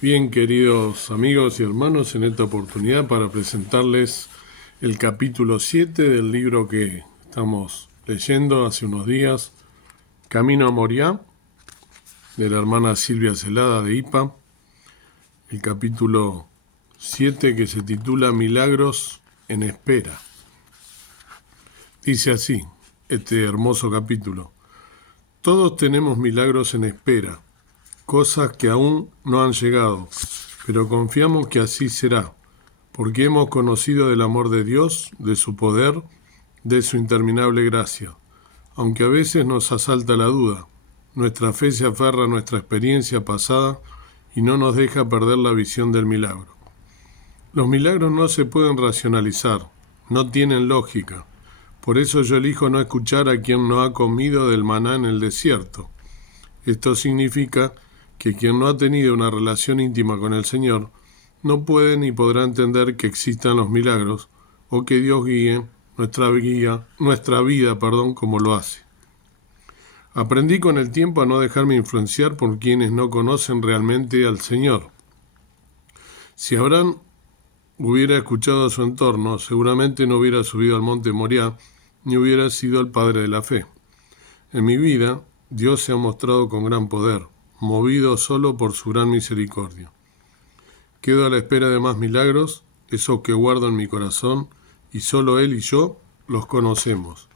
Bien, queridos amigos y hermanos, en esta oportunidad para presentarles el capítulo 7 del libro que estamos leyendo hace unos días, Camino a Moriah, de la hermana Silvia Celada de IPA, el capítulo 7 que se titula Milagros en Espera. Dice así, este hermoso capítulo: todos tenemos milagros en espera, cosas que aún no han llegado, pero confiamos que así será, porque hemos conocido del amor de Dios, de su poder, de su interminable gracia. Aunque a veces nos asalta la duda, nuestra fe se aferra a nuestra experiencia pasada y no nos deja perder la visión del milagro. Los milagros no se pueden racionalizar, no tienen lógica. Por eso yo elijo no escuchar a quien no ha comido del maná en el desierto. Esto significa que quien no ha tenido una relación íntima con el Señor no puede ni podrá entender que existan los milagros o que Dios guíe nuestra vida, como lo hace. Aprendí con el tiempo a no dejarme influenciar por quienes no conocen realmente al Señor. Si Abraham hubiera escuchado a su entorno, seguramente no hubiera subido al monte Moriah ni hubiera sido el padre de la fe. En mi vida, Dios se ha mostrado con gran poder, movido solo por su gran misericordia. Quedo a la espera de más milagros, esos que guardo en mi corazón, y solo Él y yo los conocemos.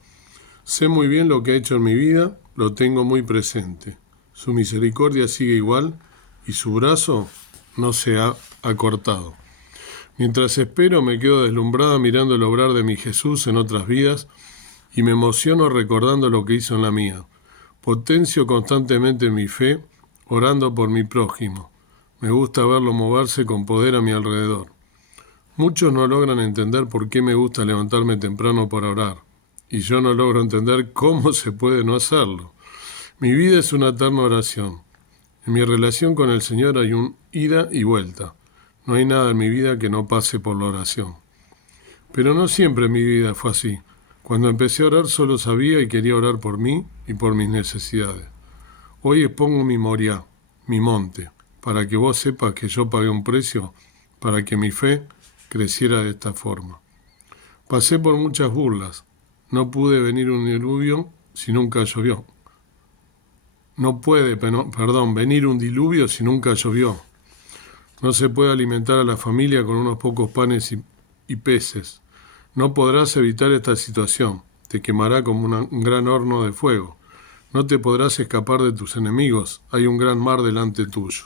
Sé muy bien lo que ha hecho en mi vida, lo tengo muy presente. Su misericordia sigue igual y su brazo no se ha acortado. Mientras espero, me quedo deslumbrada mirando el obrar de mi Jesús en otras vidas y me emociono recordando lo que hizo en la mía. Potencio constantemente mi fe, orando por mi prójimo. Me gusta verlo moverse con poder a mi alrededor. Muchos no logran entender por qué me gusta levantarme temprano para orar, y yo no logro entender cómo se puede no hacerlo. Mi vida es una eterna oración. En mi relación con el Señor hay un ida y vuelta. No hay nada en mi vida que no pase por la oración. Pero no siempre mi vida fue así. Cuando empecé a orar solo sabía y quería orar por mí y por mis necesidades. Hoy expongo mi Moriah, mi monte, para que vos sepas que yo pagué un precio para que mi fe creciera de esta forma. Pasé por muchas burlas. No pude venir un diluvio si nunca llovió. No puede, venir un diluvio si nunca llovió. No se puede alimentar a la familia con unos pocos panes y peces. No podrás evitar esta situación. Te quemará como un gran horno de fuego. No te podrás escapar de tus enemigos. Hay un gran mar delante tuyo.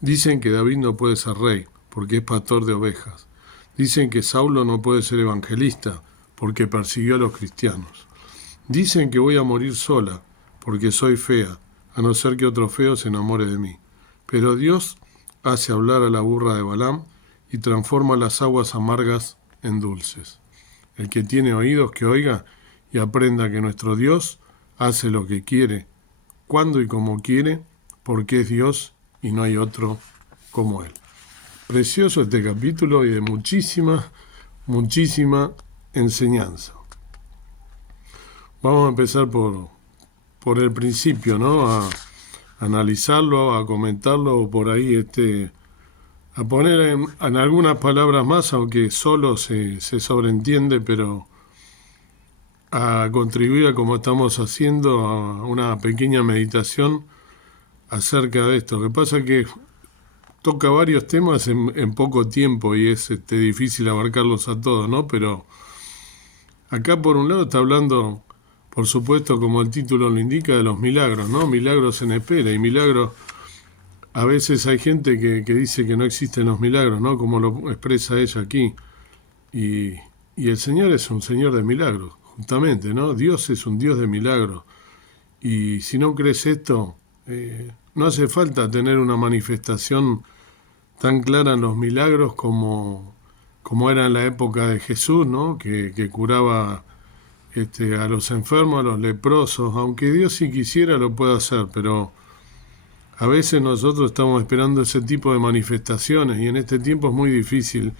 Dicen que David no puede ser rey, porque es pastor de ovejas. Dicen que Saulo no puede ser evangelista, porque persiguió a los cristianos. Dicen que voy a morir sola, porque soy fea, a no ser que otro feo se enamore de mí. Pero Dios hace hablar a la burra de Balaam y transforma las aguas amargas en dulces. El que tiene oídos que oiga y aprenda que nuestro Dios hace lo que quiere, cuando y como quiere, porque es Dios y no hay otro como Él. Precioso este capítulo y de muchísima enseñanza. Vamos a empezar por el principio, ¿no? A analizarlo, a comentarlo, por ahí a poner en algunas palabras más, aunque solo se sobreentiende, pero a contribuir a, como estamos haciendo, a una pequeña meditación acerca de esto. Lo que pasa es que toca varios temas en poco tiempo y es difícil abarcarlos a todos, ¿no? Pero acá por un lado está hablando, por supuesto, como el título lo indica, de los milagros, ¿no? Milagros en espera y milagros. A veces hay gente que dice que no existen los milagros, ¿no? Como lo expresa ella aquí. Y el Señor es un Señor de milagros, justamente, ¿no? Dios es un Dios de milagros. Y si no crees esto, no hace falta tener una manifestación tan clara en los milagros como era en la época de Jesús, ¿no? Que curaba a los enfermos, a los leprosos. Aunque Dios, si quisiera, lo puede hacer, pero a veces nosotros estamos esperando ese tipo de manifestaciones y en este tiempo es muy difícil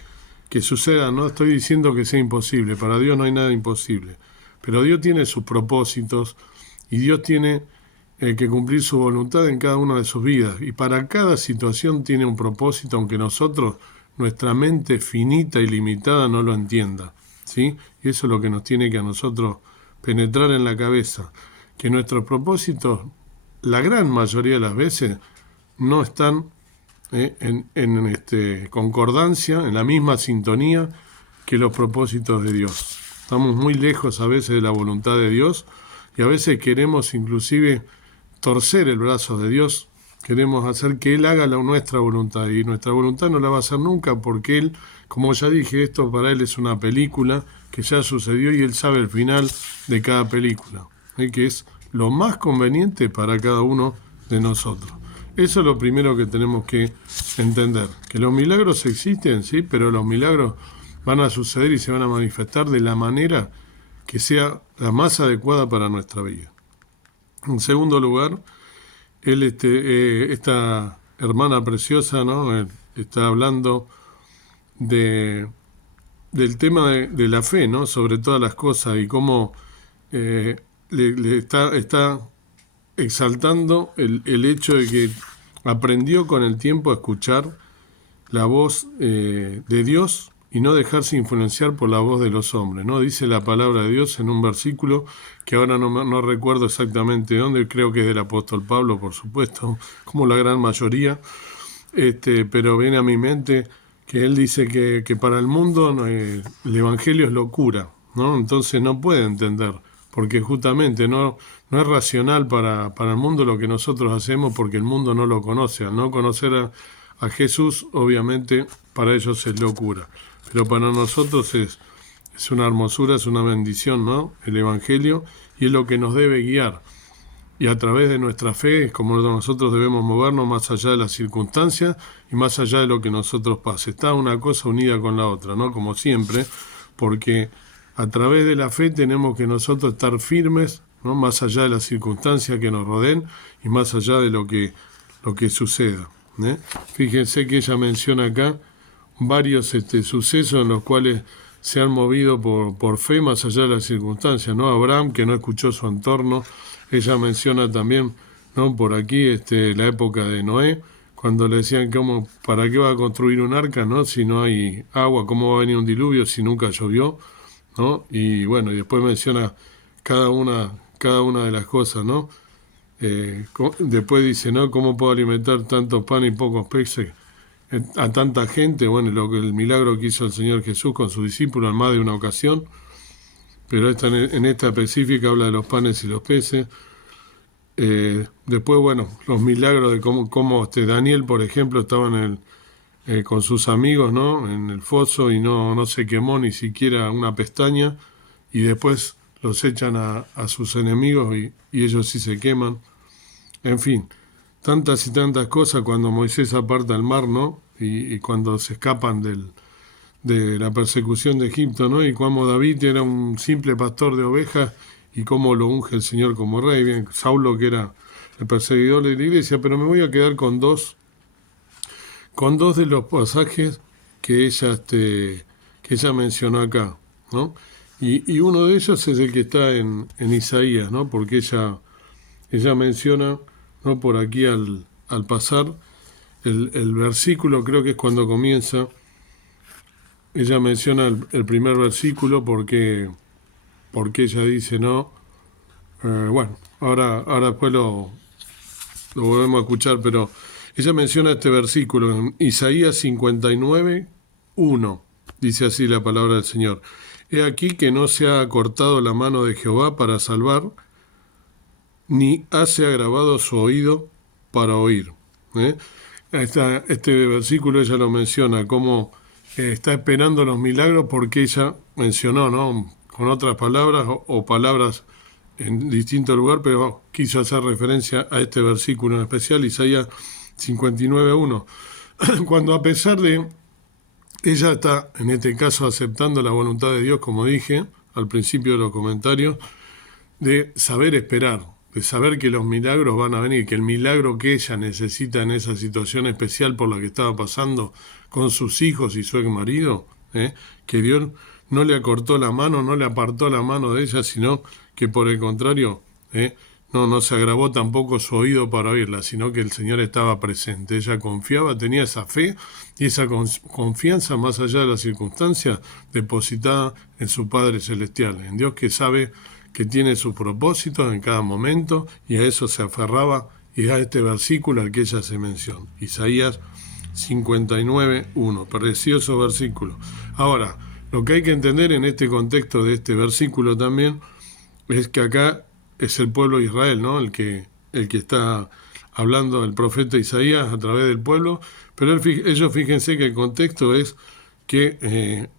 que suceda. No estoy diciendo que sea imposible, para Dios no hay nada imposible, pero Dios tiene sus propósitos y Dios tiene que cumplir su voluntad en cada una de sus vidas. Y para cada situación tiene un propósito, aunque nosotros, nuestra mente finita y limitada, no lo entienda, ¿sí? Y eso es lo que nos tiene que a nosotros penetrar en la cabeza, que nuestros propósitos, la gran mayoría de las veces, no están en concordancia, en la misma sintonía que los propósitos de Dios. Estamos muy lejos a veces de la voluntad de Dios y a veces queremos inclusive torcer el brazo de Dios, queremos hacer que Él haga nuestra voluntad, y nuestra voluntad no la va a hacer nunca, porque Él, como ya dije, esto para Él es una película que ya sucedió y Él sabe el final de cada película, que es lo más conveniente para cada uno de nosotros. Eso es lo primero que tenemos que entender, que los milagros existen, sí, pero los milagros van a suceder y se van a manifestar de la manera que sea la más adecuada para nuestra vida. En segundo lugar, esta hermana preciosa, ¿no? Está hablando del tema de la fe, ¿no? Sobre todas las cosas, y cómo le está exaltando el hecho de que aprendió con el tiempo a escuchar la voz de Dios y no dejarse influenciar por la voz de los hombres, ¿no? Dice la palabra de Dios en un versículo que ahora no recuerdo exactamente dónde, creo que es del apóstol Pablo, por supuesto, como la gran mayoría, pero viene a mi mente que él dice que para el mundo el evangelio es locura, ¿no? Entonces no puede entender, porque justamente no es racional para el mundo lo que nosotros hacemos, porque el mundo no lo conoce. Al no conocer a Jesús, obviamente para ellos es locura, pero para nosotros es una hermosura, es una bendición, ¿no? El evangelio, y es lo que nos debe guiar, y a través de nuestra fe es como nosotros debemos movernos más allá de las circunstancias y más allá de lo que nosotros pase. Está una cosa unida con la otra, ¿no? Como siempre, porque a través de la fe tenemos que nosotros estar firmes, ¿no? Más allá de las circunstancias que nos rodeen y más allá de lo que suceda, ¿eh? Fíjense que ella menciona acá varios sucesos en los cuales se han movido por fe más allá de las circunstancias, ¿no? Abraham, que no escuchó su entorno. Ella menciona también, ¿no? Por aquí la época de Noé, cuando le decían ¿para qué va a construir un arca, ¿no? Si no hay agua, ¿cómo va a venir un diluvio si nunca llovió, ¿no? Y bueno, y después menciona cada una de las cosas, ¿no? Después dice, ¿no? ¿Cómo puedo alimentar tantos panes y pocos peces a tanta gente? Bueno, el milagro que hizo el Señor Jesús con sus discípulos en más de una ocasión, pero en esta específica habla de los panes y los peces. Después, bueno, los milagros de cómo Daniel, por ejemplo, estaba con sus amigos, ¿no? En el foso y no se quemó ni siquiera una pestaña, y después los echan a sus enemigos y ellos sí se queman. En fin, tantas y tantas cosas cuando Moisés aparta el mar, ¿no? Y cuando se escapan de la persecución de Egipto, ¿no? Y como David era un simple pastor de ovejas y cómo lo unge el Señor como rey. Bien, Saulo, que era el perseguidor de la iglesia, pero me voy a quedar con dos de los pasajes que ella mencionó acá, ¿no? Y uno de ellos es el que está en Isaías, ¿no? Porque ella menciona, ¿no? Por aquí al pasar el versículo, creo que es cuando comienza. Ella menciona el primer versículo porque ella dice, ¿no? Bueno, ahora después lo volvemos a escuchar, pero ella menciona este versículo en Isaías 59, 1. Dice así la palabra del Señor: He aquí que no se ha acortado la mano de Jehová para salvar, ni hace agravado su oído para oír. Este versículo ella lo menciona como está esperando los milagros, porque ella mencionó, ¿no? Con otras palabras o palabras en distinto lugar, pero quiso hacer referencia a este versículo en especial, Isaías 59:1, cuando a pesar de ella está, en este caso, aceptando la voluntad de Dios, como dije al principio de los comentarios, de saber esperar, de saber que los milagros van a venir, que el milagro que ella necesita en esa situación especial por la que estaba pasando con sus hijos y su ex marido, que Dios no le acortó la mano, no le apartó la mano de ella, sino que por el contrario, no se agravó tampoco su oído para oírla, sino que el Señor estaba presente. Ella confiaba, tenía esa fe y esa confianza más allá de las circunstancias depositada en su Padre Celestial, en Dios que sabe que tiene sus propósitos en cada momento, y a eso se aferraba, y a este versículo al que ella se menciona, Isaías 59:1, precioso versículo. Ahora, lo que hay que entender en este contexto de este versículo también es que acá es el pueblo de Israel, ¿no? El que está hablando el profeta Isaías a través del pueblo, pero ellos fíjense que el contexto es que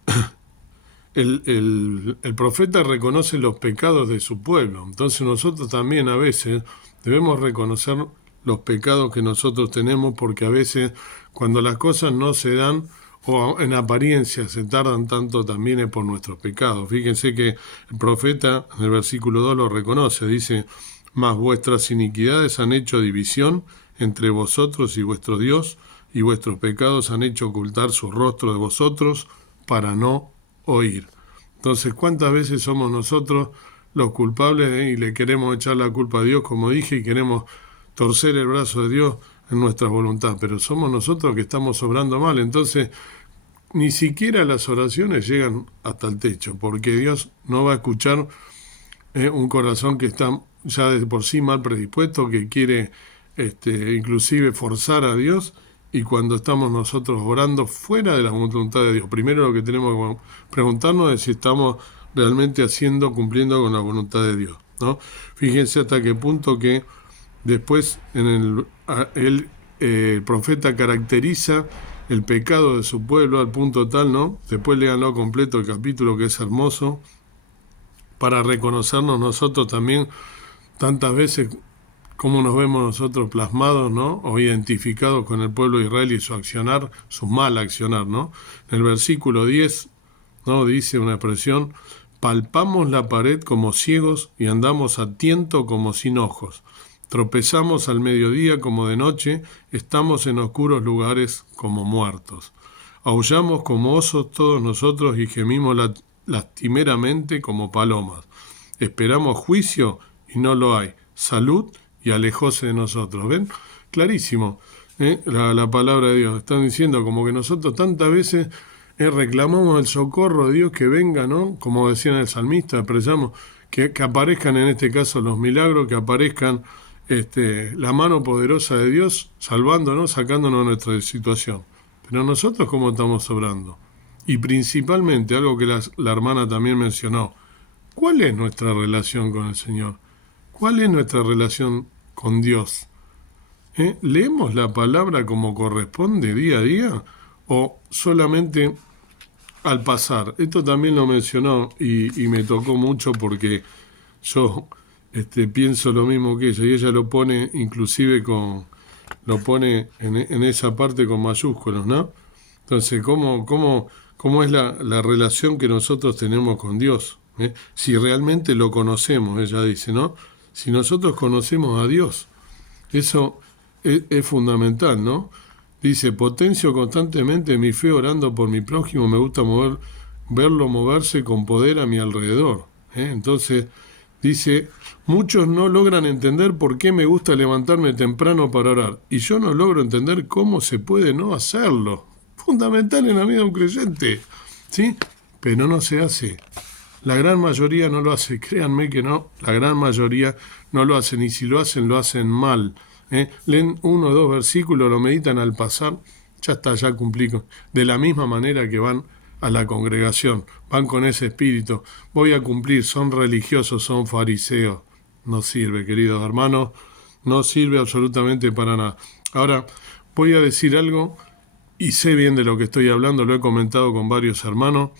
el profeta reconoce los pecados de su pueblo. Entonces nosotros también a veces debemos reconocer los pecados que nosotros tenemos, porque a veces cuando las cosas no se dan o en apariencia se tardan tanto, también es por nuestros pecados. Fíjense que el profeta en el versículo 2 lo reconoce, dice: mas vuestras iniquidades han hecho división entre vosotros y vuestro Dios, y vuestros pecados han hecho ocultar su rostro de vosotros para no oír. Entonces, ¿cuántas veces somos nosotros los culpables y le queremos echar la culpa a Dios, como dije, y queremos torcer el brazo de Dios en nuestra voluntad? Pero somos nosotros que estamos obrando mal. Entonces, ni siquiera las oraciones llegan hasta el techo, porque Dios no va a escuchar un corazón que está ya de por sí mal predispuesto, que quiere inclusive forzar a Dios. Y cuando estamos nosotros orando fuera de la voluntad de Dios, primero lo que tenemos que preguntarnos es si estamos realmente cumpliendo con la voluntad de Dios, ¿no? Fíjense hasta qué punto que después el profeta caracteriza el pecado de su pueblo al punto tal, ¿no? Después léanlo completo el capítulo, que es hermoso, para reconocernos nosotros también tantas veces cómo nos vemos nosotros plasmados, ¿no? O identificados con el pueblo de Israel y su accionar, su mal accionar, ¿no? En el versículo 10, ¿no? Dice una expresión: palpamos la pared como ciegos y andamos a tiento como sin ojos. Tropezamos al mediodía como de noche, estamos en oscuros lugares como muertos. Aullamos como osos todos nosotros y gemimos lastimeramente como palomas. Esperamos juicio y no lo hay, salud y alejóse de nosotros. ¿Ven? Clarísimo, la palabra de Dios. Están diciendo como que nosotros tantas veces reclamamos el socorro de Dios, que venga, ¿no? Como decían el salmista, expresamos que aparezcan en este caso los milagros, que aparezcan la mano poderosa de Dios salvándonos, sacándonos de nuestra situación. Pero nosotros, ¿cómo estamos obrando? Y principalmente, algo que la hermana también mencionó: ¿cuál es nuestra relación con el Señor? ¿Cuál es nuestra relación con Dios? ¿Leemos la palabra como corresponde día a día o solamente al pasar? Esto también lo mencionó y me tocó mucho, porque yo pienso lo mismo que ella, y ella lo pone inclusive lo pone en esa parte con mayúsculas, ¿no? Entonces, ¿cómo es la relación que nosotros tenemos con Dios? Si realmente lo conocemos, ella dice, ¿no? Si nosotros conocemos a Dios, eso es fundamental, ¿no? Dice: potencio constantemente mi fe orando por mi prójimo, me gusta verlo moverse con poder a mi alrededor. Entonces, dice: muchos no logran entender por qué me gusta levantarme temprano para orar, y yo no logro entender cómo se puede no hacerlo. Fundamental en la vida de un creyente, ¿sí? Pero no se hace. La gran mayoría no lo hace, créanme que no, la gran mayoría no lo hacen, y si lo hacen mal. Leen 1 o 2 versículos, lo meditan al pasar, ya está, ya cumplí. De la misma manera que van a la congregación, van con ese espíritu: voy a cumplir, son religiosos, son fariseos. No sirve, queridos hermanos, no sirve absolutamente para nada. Ahora, voy a decir algo, y sé bien de lo que estoy hablando, lo he comentado con varios hermanos,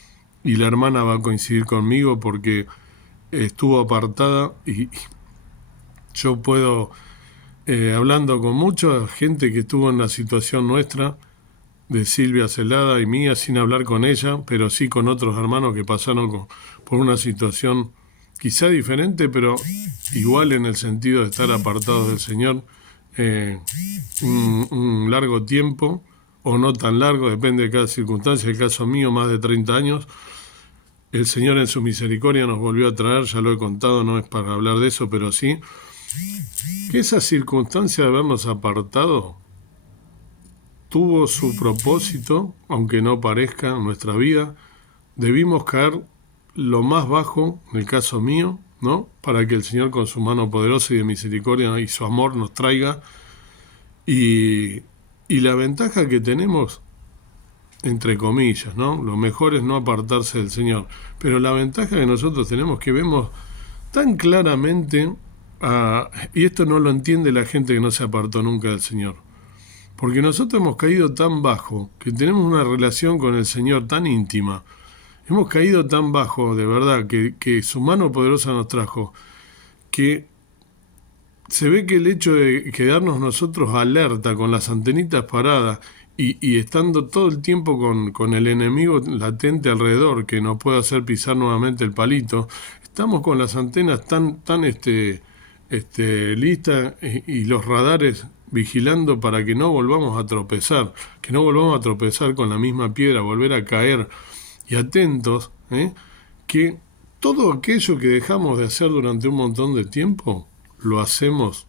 y la hermana va a coincidir conmigo porque estuvo apartada, y yo puedo, hablando con mucha gente que estuvo en la situación nuestra, de Silvia Celada y mía, sin hablar con ella, pero sí con otros hermanos que pasaron por una situación quizá diferente, pero igual en el sentido de estar apartados del Señor un largo tiempo, o no tan largo, depende de cada circunstancia. El caso mío, más de 30 años. El Señor en su misericordia nos volvió a traer, ya lo he contado, no es para hablar de eso, pero sí. que esa circunstancia de habernos apartado tuvo su propósito, aunque no parezca en nuestra vida. Debimos caer lo más bajo, en el caso mío, ¿no? Para que el Señor con su mano poderosa y de misericordia y su amor nos traiga. Y la ventaja que tenemos, entre comillas, ¿no? Lo mejor es no apartarse del Señor. Pero la ventaja que nosotros tenemos es que vemos tan claramente, y esto no lo entiende la gente que no se apartó nunca del Señor. Porque nosotros hemos caído tan bajo, que tenemos una relación con el Señor tan íntima. Hemos caído tan bajo, de verdad, que su mano poderosa nos trajo, que se ve que el hecho de quedarnos nosotros alerta, con las antenitas paradas, y estando todo el tiempo con el enemigo latente alrededor, que nos puede hacer pisar nuevamente el palito, estamos con las antenas tan listas y los radares vigilando para que no volvamos a tropezar, con la misma piedra, volver a caer, y atentos, que todo aquello que dejamos de hacer durante un montón de tiempo, lo hacemos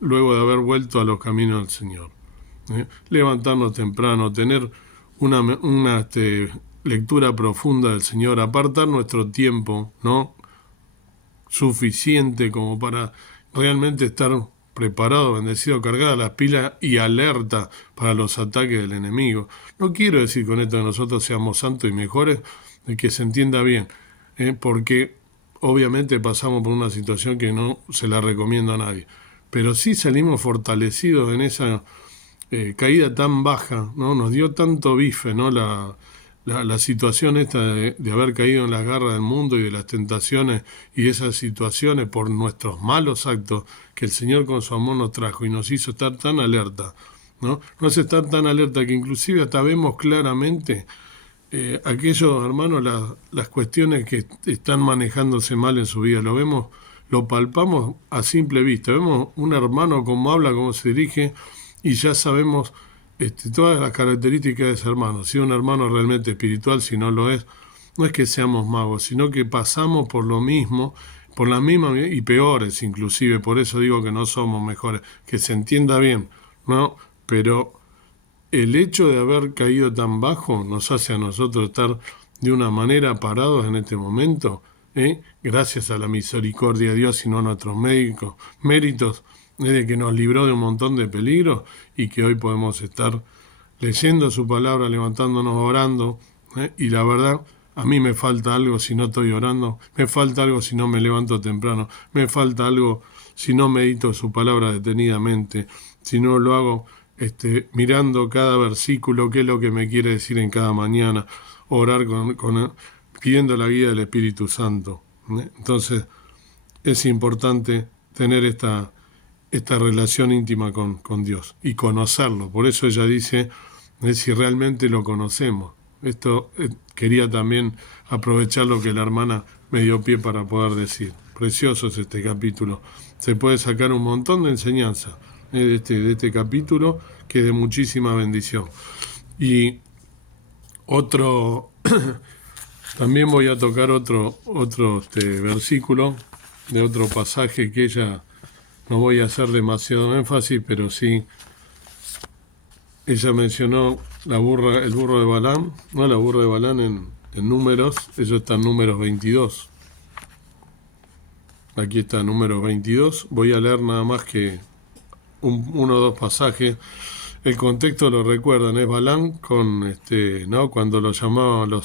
luego de haber vuelto a los caminos del Señor. Levantarnos temprano, tener una lectura profunda del Señor, apartar nuestro tiempo, ¿no? Suficiente como para realmente estar preparado, bendecido, cargada las pilas y alerta para los ataques del enemigo. No quiero decir con esto que nosotros seamos santos y mejores, de que se entienda bien, porque obviamente pasamos por una situación que no se la recomiendo a nadie, pero sí salimos fortalecidos en esa caída tan baja, ¿no? Nos dio tanto bife, ¿no? La situación esta de haber caído en las garras del mundo y de las tentaciones y de esas situaciones por nuestros malos actos que el Señor con su amor nos trajo y nos hizo estar tan alerta, ¿no? Nos hace estar tan alerta que inclusive hasta vemos claramente aquellos hermanos, las cuestiones que están manejándose mal en su vida. Lo vemos, lo palpamos a simple vista. Vemos un hermano cómo habla, cómo se dirige, y ya sabemos todas las características de ese hermano. Si es un hermano realmente espiritual, si no lo es, no es que seamos magos, sino que pasamos por lo mismo, por las mismas y peores inclusive. Por eso digo que no somos mejores, que se entienda bien, ¿no? Pero el hecho de haber caído tan bajo nos hace a nosotros estar de una manera parados en este momento, gracias a la misericordia de Dios y no a nuestros méritos, de que nos libró de un montón de peligros y que hoy podemos estar leyendo su palabra, levantándonos, orando, y la verdad, a mí me falta algo si no estoy orando, me falta algo si no me levanto temprano, me falta algo si no medito su palabra detenidamente, si no lo hago mirando cada versículo, qué es lo que me quiere decir en cada mañana, orar pidiendo la guía del Espíritu Santo. Entonces, es importante tener esta relación íntima con Dios y conocerlo. Por eso ella dice, si realmente lo conocemos. Esto quería también aprovechar lo que la hermana me dio pie para poder decir. Precioso es este capítulo. Se puede sacar un montón de enseñanza de este capítulo, que es de muchísima bendición. Y también voy a tocar otro versículo de otro pasaje que ella, no voy a hacer demasiado énfasis, pero sí, ella mencionó el burro de Balaam, ¿no? La burra de Balaam en Números, eso está en Números 22. Aquí está Números 22. Voy a leer nada más que uno o dos pasajes. El contexto lo recuerdan, es Balaam ¿no? Cuando lo llamaban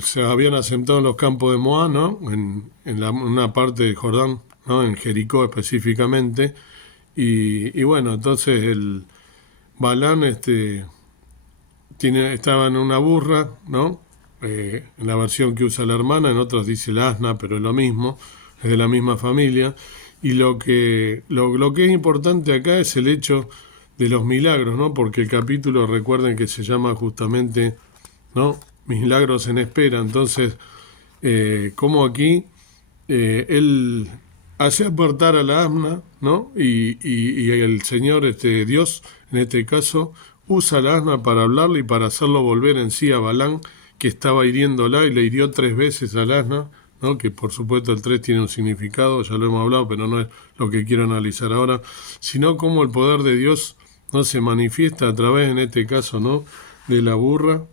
se habían asentado en los campos de Moab, ¿no? En una parte de Jordán, ¿no? En Jericó específicamente. Y bueno, entonces el Balaam estaba en una burra, ¿no? En la versión que usa la hermana, en otros dice el asna, pero es lo mismo, es de la misma familia. Y lo que es importante acá es el hecho de los milagros, ¿no? Porque el capítulo, recuerden que se llama justamente, ¿no? Milagros en espera. Entonces, como aquí él hace apartar a la asna, ¿no? Y el Señor, Dios, en este caso, usa la asna para hablarle y para hacerlo volver en sí a Balaam, que estaba hiriéndola, y le hirió 3 veces al asna, ¿no? Que por supuesto el 3 tiene un significado, ya lo hemos hablado, pero no es lo que quiero analizar ahora, sino cómo el poder de Dios, ¿no?, se manifiesta a través, en este caso, ¿no?, de la burra,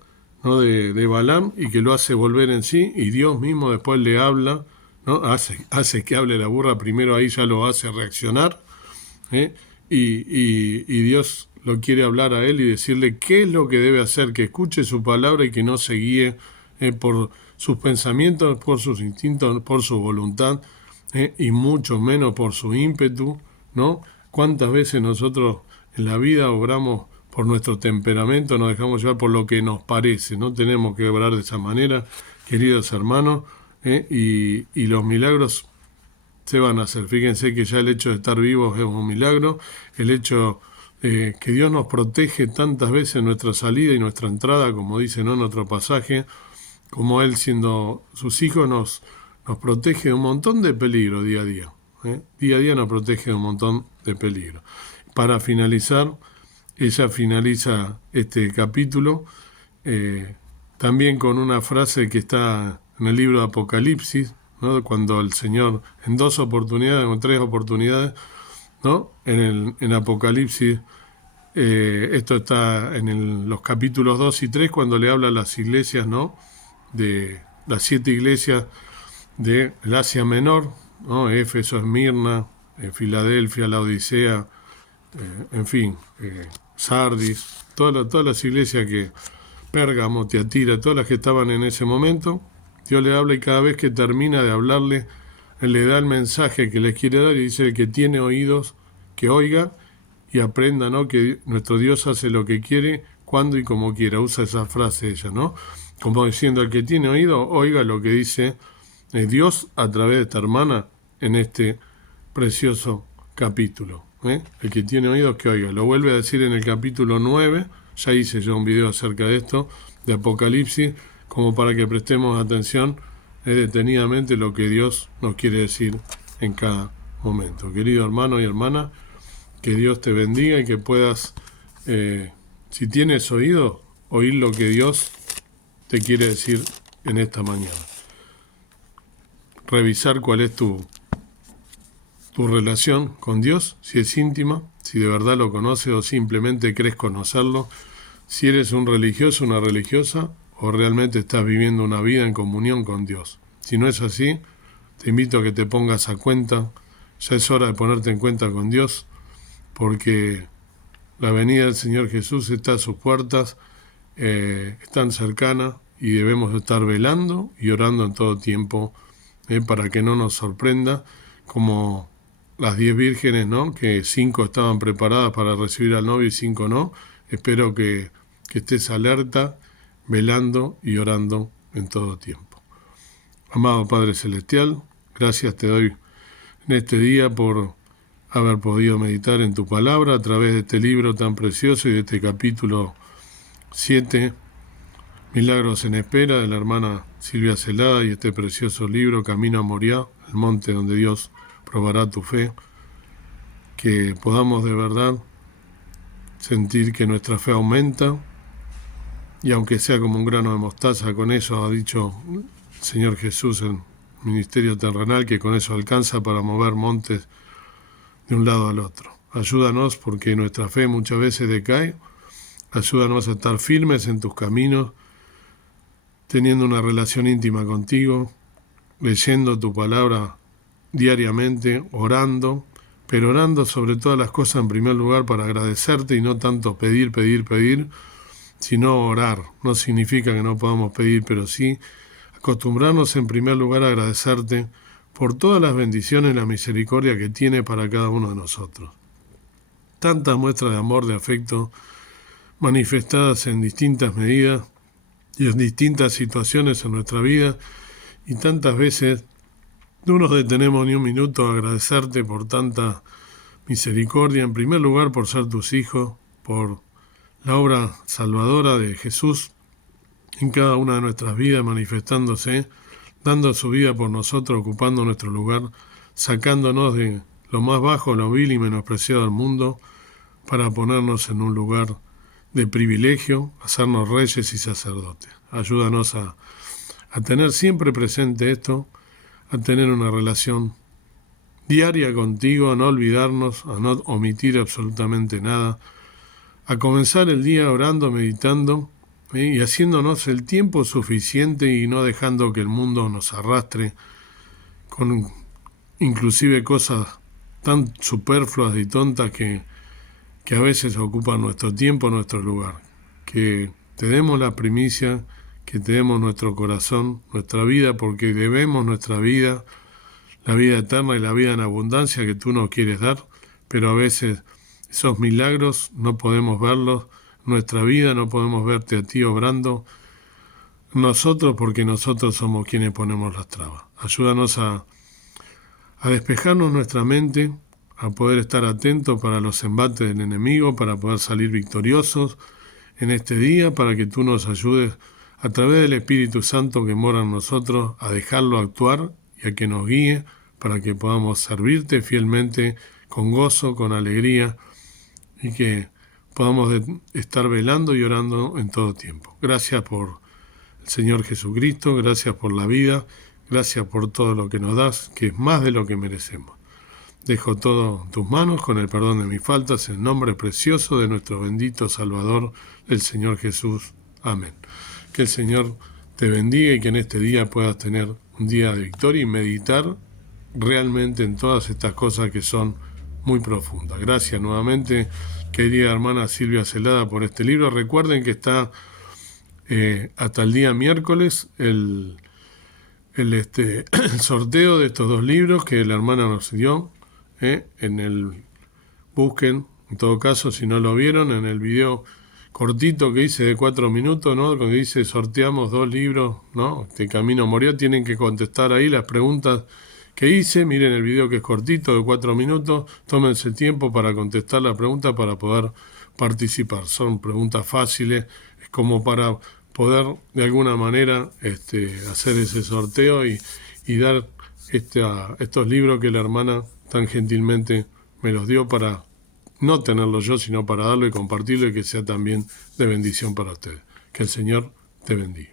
¿no?, de Balaam, y que lo hace volver en sí, y Dios mismo después le habla, ¿no?, hace que hable la burra, primero ahí ya lo hace reaccionar, ¿eh? Y Dios lo quiere hablar a él y decirle qué es lo que debe hacer, que escuche su palabra y que no se guíe por sus pensamientos, por sus instintos, por su voluntad, y mucho menos por su ímpetu, ¿no? ¿Cuántas veces nosotros en la vida obramos por nuestro temperamento, nos dejamos llevar por lo que nos parece? No tenemos que obrar de esa manera, queridos hermanos, y los milagros se van a hacer. Fíjense que ya el hecho de estar vivos es un milagro, el hecho que Dios nos protege tantas veces nuestra salida y nuestra entrada, como dice, ¿no?, en otro pasaje, como Él siendo sus hijos nos protege de un montón de peligro día a día. Día a día nos protege de un montón de peligro. Para finalizar, ella finaliza este capítulo también con una frase que está en el libro de Apocalipsis, ¿no?, cuando el Señor en 2 oportunidades o 3 oportunidades, ¿no?, en Apocalipsis, esto está en los capítulos 2 y 3, cuando le habla a las iglesias, ¿no?, de las 7 iglesias del Asia Menor, ¿no?, Éfeso, Esmirna, Filadelfia, Laodicea, en fin, Sardis, todas las iglesias que, Pérgamo, Tiatira, todas las que estaban en ese momento, Dios le habla, y cada vez que termina de hablarle, Él le da el mensaje que les quiere dar y dice: el que tiene oídos, que oiga y aprenda, ¿no?, que nuestro Dios hace lo que quiere, cuando y como quiera. Usa esa frase ella, ¿no?, como diciendo: el que tiene oído, oiga lo que dice Dios a través de esta hermana en este precioso capítulo. El que tiene oídos, que oiga. Lo vuelve a decir en el capítulo 9, ya hice yo un video acerca de esto, de Apocalipsis, como para que prestemos atención detenidamente lo que Dios nos quiere decir en cada momento. Querido hermano y hermana, que Dios te bendiga y que puedas, si tienes oído, oír lo que Dios te quiere decir en esta mañana. Revisar cuál es tu relación con Dios, si es íntima, si de verdad lo conoces o simplemente crees conocerlo, si eres un religioso, una religiosa, o realmente estás viviendo una vida en comunión con Dios. Si no es así, te invito a que te pongas a cuenta. Ya es hora de ponerte en cuenta con Dios, porque la venida del Señor Jesús está a sus puertas, están cercanas, y debemos estar velando y orando en todo tiempo, para que no nos sorprenda, como las 10 vírgenes, ¿no?, que 5 estaban preparadas para recibir al novio y 5 no. Espero que estés alerta, velando y orando en todo tiempo. Amado Padre Celestial, gracias te doy en este día por haber podido meditar en tu palabra a través de este libro tan precioso y de este capítulo 7, Milagros en Espera, de la hermana Silvia Celada, y este precioso libro, Camino a Moriah, el monte donde Dios probará tu fe. Que podamos de verdad sentir que nuestra fe aumenta, y aunque sea como un grano de mostaza, con eso ha dicho el Señor Jesús en ministerio terrenal, que con eso alcanza para mover montes de un lado al otro. Ayúdanos, porque nuestra fe muchas veces decae. Ayúdanos a estar firmes en tus caminos, teniendo una relación íntima contigo, leyendo tu palabra diariamente, orando, pero orando sobre todas las cosas en primer lugar para agradecerte, y no tanto pedir, sino orar. No significa que no podamos pedir, pero sí acostumbrarnos en primer lugar a agradecerte por todas las bendiciones y la misericordia que tiene para cada uno de nosotros. Tantas muestras de amor, de afecto, manifestadas en distintas medidas y en distintas situaciones en nuestra vida, y tantas veces no nos detenemos ni un minuto a agradecerte por tanta misericordia, en primer lugar por ser tus hijos, por la obra salvadora de Jesús en cada una de nuestras vidas, manifestándose, dando su vida por nosotros, ocupando nuestro lugar, sacándonos de lo más bajo, lo vil y menospreciado del mundo, para ponernos en un lugar de privilegio, hacernos reyes y sacerdotes. Ayúdanos a tener siempre presente esto, a tener una relación diaria contigo, a no olvidarnos, a no omitir absolutamente nada, a comenzar el día orando, meditando, y haciéndonos el tiempo suficiente y no dejando que el mundo nos arrastre con inclusive cosas tan superfluas y tontas que a veces ocupan nuestro tiempo, nuestro lugar. Que te demos la primicia, que te demos nuestro corazón, nuestra vida, porque debemos nuestra vida, la vida eterna y la vida en abundancia que tú nos quieres dar, pero a veces esos milagros no podemos verlos, nuestra vida no podemos verte a ti obrando nosotros, porque nosotros somos quienes ponemos las trabas. Ayúdanos a despejarnos nuestra mente, a poder estar atentos para los embates del enemigo, para poder salir victoriosos en este día, para que tú nos ayudes a través del Espíritu Santo que mora en nosotros, a dejarlo actuar y a que nos guíe, para que podamos servirte fielmente, con gozo, con alegría, y que podamos estar velando y orando en todo tiempo. Gracias por el Señor Jesucristo, gracias por la vida, gracias por todo lo que nos das, que es más de lo que merecemos. Dejo todo en tus manos con el perdón de mis faltas, en el nombre precioso de nuestro bendito Salvador, el Señor Jesús. Amén. Que el Señor te bendiga y que en este día puedas tener un día de victoria y meditar realmente en todas estas cosas que son muy profundas. Gracias nuevamente, querida hermana Silvia Celada, por este libro. Recuerden que está hasta el día miércoles el sorteo de estos 2 libros que la hermana nos dio. Busquen, en todo caso, si no lo vieron, en el video cortito que hice de 4 minutos, ¿no? Cuando dice sorteamos 2 libros, ¿no? De Camino a Moriah, tienen que contestar ahí las preguntas que hice. Miren el video que es cortito, de 4 minutos, tómense el tiempo para contestar la pregunta para poder participar. Son preguntas fáciles, es como para poder de alguna manera hacer ese sorteo y dar estos libros que la hermana tan gentilmente me los dio para no tenerlos yo, sino para darlo y compartirlo y que sea también de bendición para ustedes. Que el Señor te bendiga.